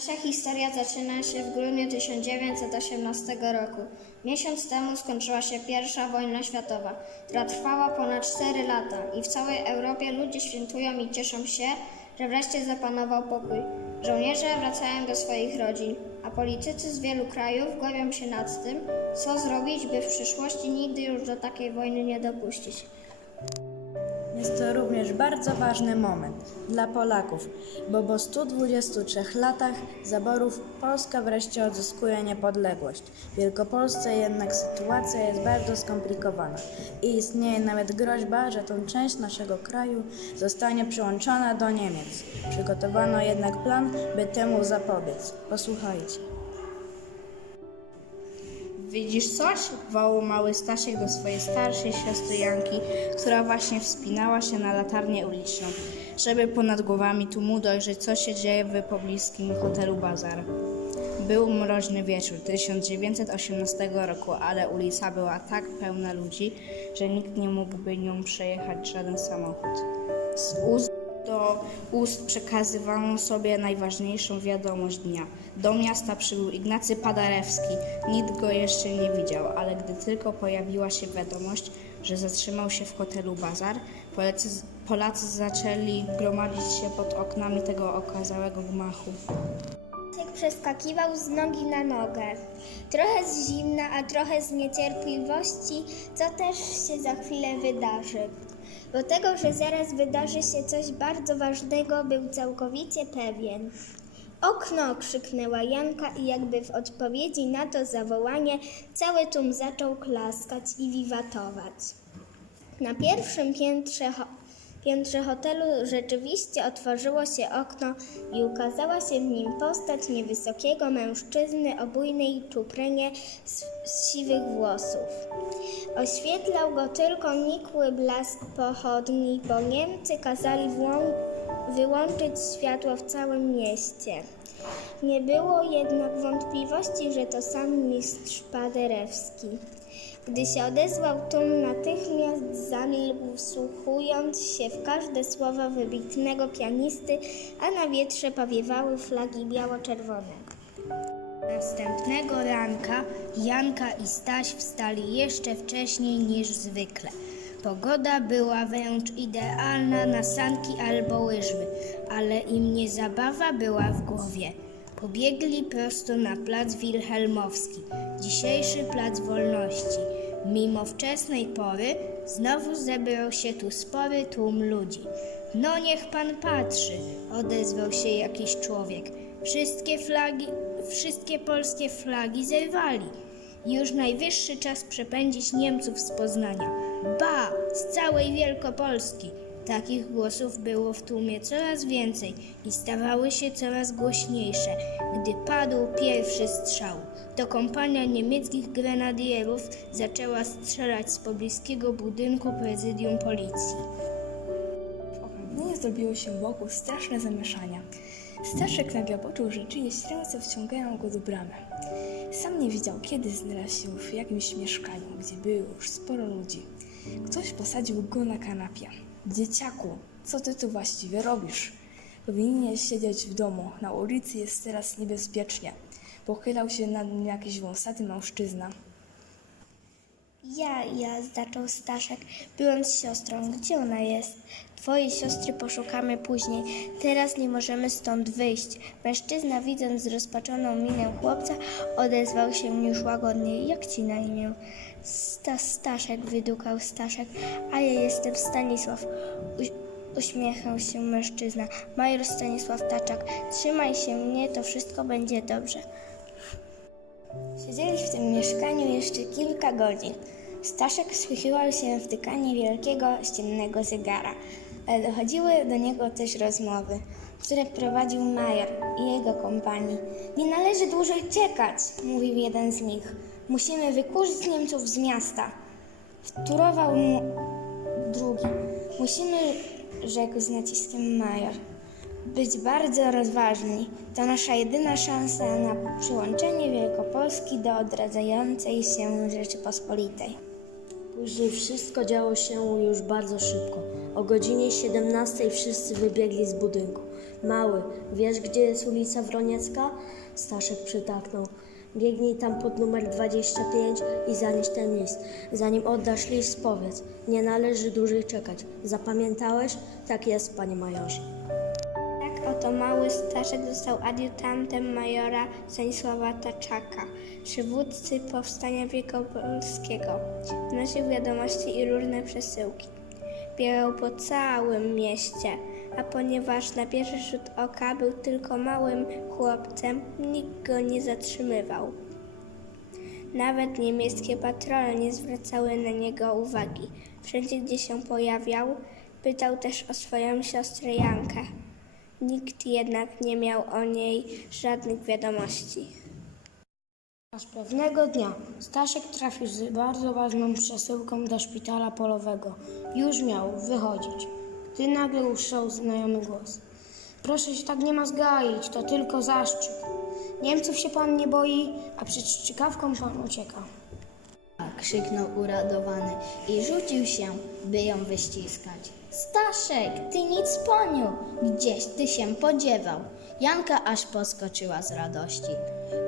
Nasza historia zaczyna się w grudniu 1918 roku. Miesiąc temu skończyła się pierwsza wojna światowa, która trwała ponad 4 lata i w całej Europie ludzie świętują i cieszą się, że wreszcie zapanował pokój. Żołnierze wracają do swoich rodzin, a politycy z wielu krajów głowią się nad tym, co zrobić, by w przyszłości nigdy już do takiej wojny nie dopuścić. Jest to również bardzo ważny moment dla Polaków, bo po 123 latach zaborów Polska wreszcie odzyskuje niepodległość. W Wielkopolsce jednak sytuacja jest bardzo skomplikowana i istnieje nawet groźba, że tą część naszego kraju zostanie przyłączona do Niemiec. Przygotowano jednak plan, by temu zapobiec. Posłuchajcie. Widzisz coś? wołał mały Stasiek do swojej starszej siostry Janki, która właśnie wspinała się na latarnię uliczną, żeby ponad głowami tłumu dojrzeć, co się dzieje w pobliskim hotelu Bazar. Był mroźny wieczór 1918 roku, ale ulica była tak pełna ludzi, że nikt nie mógłby nią przejechać żaden samochód. Z ust do ust przekazywano sobie najważniejszą wiadomość dnia. Do miasta przybył Ignacy Padarewski. Nikt go jeszcze nie widział, ale gdy tylko pojawiła się wiadomość, że zatrzymał się w hotelu Bazar, Polacy, Polacy zaczęli gromadzić się pod oknami tego okazałego gmachu. Jak przeskakiwał z nogi na nogę. Trochę z zimna, a trochę z niecierpliwości, co też się za chwilę wydarzy. Bo tego, że zaraz wydarzy się coś bardzo ważnego, był całkowicie pewien. Okno! krzyknęła Janka i jakby w odpowiedzi na to zawołanie cały tłum zaczął klaskać i wiwatować. Na pierwszym piętrze, piętrze hotelu rzeczywiście otworzyło się okno i ukazała się w nim postać niewysokiego mężczyzny o bujnej czuprynie z, z siwych włosów. Oświetlał go tylko nikły blask pochodni, bo Niemcy kazali wyłączyć światło w całym mieście. Nie było jednak wątpliwości, że to sam mistrz Paderewski. Gdy się odezwał tłum, natychmiast zamilkł, wsłuchując się w każde słowo wybitnego pianisty, a na wietrze powiewały flagi biało-czerwone. Następnego ranka Janka i Staś wstali jeszcze wcześniej niż zwykle. Pogoda była wręcz idealna na sanki albo łyżwy, ale im nie zabawa była w głowie. Pobiegli prosto na plac Wilhelmowski, dzisiejszy plac Wolności. Mimo wczesnej pory znowu zebrał się tu spory tłum ludzi. No niech pan patrzy, odezwał się jakiś człowiek. Wszystkie flagi, wszystkie polskie flagi zerwali. Już najwyższy czas przepędzić Niemców z Poznania. Ba, z całej Wielkopolski. Takich głosów było w tłumie coraz więcej i stawały się coraz głośniejsze, gdy padł pierwszy strzał. To kompania niemieckich grenadierów zaczęła strzelać z pobliskiego budynku prezydium policji. W opętaniu zrobiło się wokół straszne zamieszania. Staszek nagle poczuł, że czyjeś ręce wciągają go do bramy. Sam nie wiedział, kiedy znalazł się w jakimś mieszkaniu, gdzie było już sporo ludzi. Ktoś posadził go na kanapie. Dzieciaku, co ty tu właściwie robisz? Powinieneś siedzieć w domu, na ulicy jest teraz niebezpiecznie. Pochylał się nad nim jakiś wąsaty mężczyzna. Ja, ja, zaczął Staszek, byłem z siostrą. Gdzie ona jest? Twojej siostry poszukamy później. Teraz nie możemy stąd wyjść. Mężczyzna, widząc zrozpaczoną minę chłopca, odezwał się już łagodnie. Jak ci na imię? Sta Staszek, wydukał Staszek, a ja jestem Stanisław. Uś uśmiechał się mężczyzna. Major Stanisław Taczak. Trzymaj się mnie, to wszystko będzie dobrze. Siedzieli w tym mieszkaniu jeszcze kilka godzin. Staszek wsłuchiwał się w tykanie wielkiego, ściennego zegara, ale dochodziły do niego też rozmowy, które prowadził Major i jego kompanii. Nie należy dłużej czekać, mówił jeden z nich. Musimy wykurzyć Niemców z miasta. Wtórował mu drugi. Musimy, rzekł z naciskiem Major, być bardzo rozważni. To nasza jedyna szansa na przyłączenie Wielkopolski do odradzającej się Rzeczypospolitej. Później wszystko działo się już bardzo szybko. O godzinie 17 wszyscy wybiegli z budynku. Mały, wiesz gdzie jest ulica Wroniecka? Staszek przytaknął. Biegnij tam pod numer 25 i zanieś ten list. Zanim oddasz list, powiedz. Nie należy dłużej czekać. Zapamiętałeś? Tak jest, panie majorze. Mały Staszek został adiutantem majora Stanisława Taczaka, przywódcy powstania wielkopolskiego. Nosił wiadomości i różne przesyłki. Biegał po całym mieście, a ponieważ na pierwszy rzut oka był tylko małym chłopcem, nikt go nie zatrzymywał. Nawet niemieckie patrole nie zwracały na niego uwagi. Wszędzie, gdzie się pojawiał, pytał też o swoją siostrę Jankę. Nikt jednak nie miał o niej żadnych wiadomości. Aż pewnego dnia Staszek trafił z bardzo ważną przesyłką do szpitala polowego. Już miał wychodzić, gdy nagle usłyszał znajomy głos. Proszę się tak nie ma zgaić, to tylko zaszczyt. Niemców się pan nie boi, a przed strzykawką pan ucieka. Krzyknął uradowany i rzucił się, by ją wyściskać. Staszek, ty nic poniu! Gdzieś ty się podziewał? Janka aż poskoczyła z radości.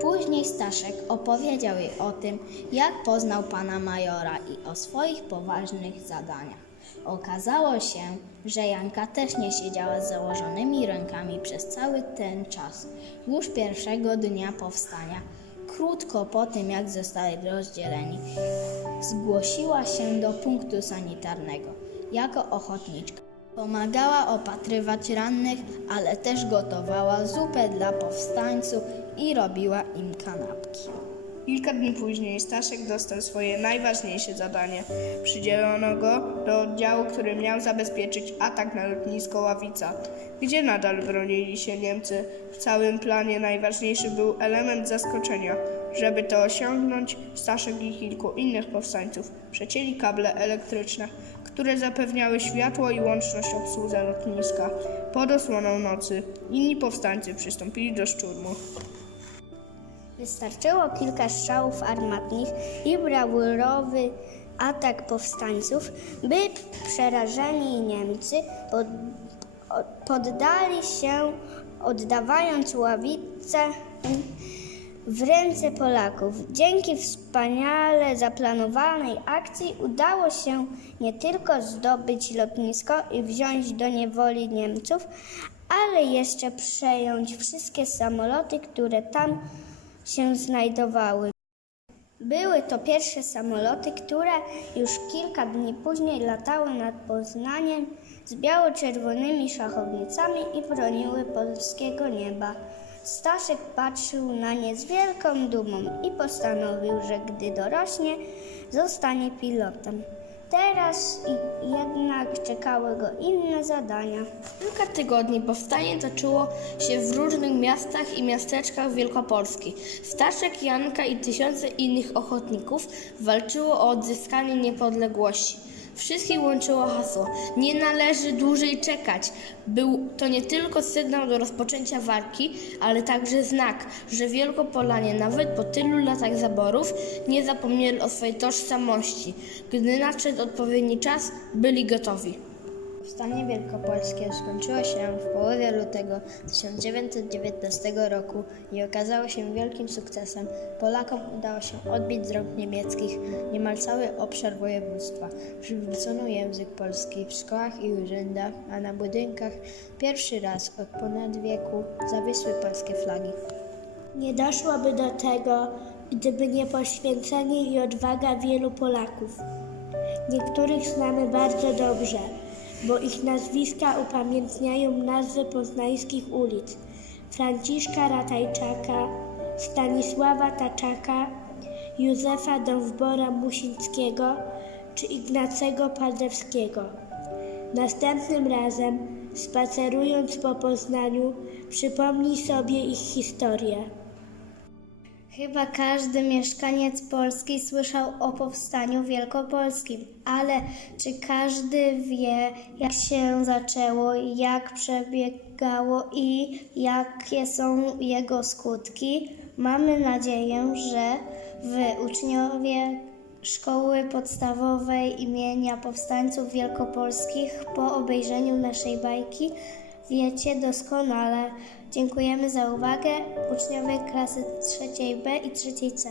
Później Staszek opowiedział jej o tym, jak poznał pana majora i o swoich poważnych zadaniach. Okazało się, że Janka też nie siedziała z założonymi rękami przez cały ten czas. Już pierwszego dnia powstania, krótko po tym jak zostali rozdzieleni, zgłosiła się do punktu sanitarnego jako ochotniczka. Pomagała opatrywać rannych, ale też gotowała zupę dla powstańców i robiła im kanapki. Kilka dni później Staszek dostał swoje najważniejsze zadanie. Przydzielono go do oddziału, który miał zabezpieczyć atak na lotnisko Ławica, gdzie nadal bronili się Niemcy. W całym planie najważniejszy był element zaskoczenia. Żeby to osiągnąć, Staszek i kilku innych powstańców przecięli kable elektryczne, które zapewniały światło i łączność obsłudze lotniska. Pod osłoną nocy inni powstańcy przystąpili do szturmu. Wystarczyło kilka strzałów armatnych i brawurowy atak powstańców, by przerażeni Niemcy pod, poddali się, oddawając ławicę w ręce Polaków. Dzięki wspaniale zaplanowanej akcji udało się nie tylko zdobyć lotnisko i wziąć do niewoli Niemców, ale jeszcze przejąć wszystkie samoloty, które tam się znajdowały. Były to pierwsze samoloty, które już kilka dni później latały nad Poznaniem z biało-czerwonymi szachownicami i broniły polskiego nieba. Staszek patrzył na nie z wielką dumą i postanowił, że gdy dorośnie, zostanie pilotem. Teraz jednak czekały go inne zadania. Kilka tygodni powstanie toczyło się w różnych miastach i miasteczkach Wielkopolski. Staszek, Janka i tysiące innych ochotników walczyło o odzyskanie niepodległości. Wszystkich łączyło hasło: Nie należy dłużej czekać. Był to nie tylko sygnał do rozpoczęcia walki, ale także znak, że Wielkopolanie nawet po tylu latach zaborów nie zapomnieli o swojej tożsamości. Gdy nadszedł odpowiedni czas, byli gotowi. Powstanie wielkopolskie skończyło się w połowie lutego 1919 roku i okazało się wielkim sukcesem. Polakom udało się odbić z rąk niemieckich niemal cały obszar województwa. Przywrócono język polski w szkołach i urzędach, a na budynkach pierwszy raz od ponad wieku zawisły polskie flagi. Nie doszłoby do tego, gdyby nie poświęcenie i odwaga wielu Polaków. Niektórych znamy bardzo dobrze, bo ich nazwiska upamiętniają nazwy poznańskich ulic. Franciszka Ratajczaka, Stanisława Taczaka, Józefa Dąwbora Musińskiego czy Ignacego Paderewskiego. Następnym razem, spacerując po Poznaniu, przypomnij sobie ich historię. Chyba każdy mieszkaniec Polski słyszał o powstaniu wielkopolskim, ale czy każdy wie, jak się zaczęło, jak przebiegało i jakie są jego skutki? Mamy nadzieję, że wy, uczniowie Szkoły Podstawowej imienia Powstańców Wielkopolskich, po obejrzeniu naszej bajki wiecie doskonale. Dziękujemy za uwagę uczniowie klasy trzeciej B i trzeciej C.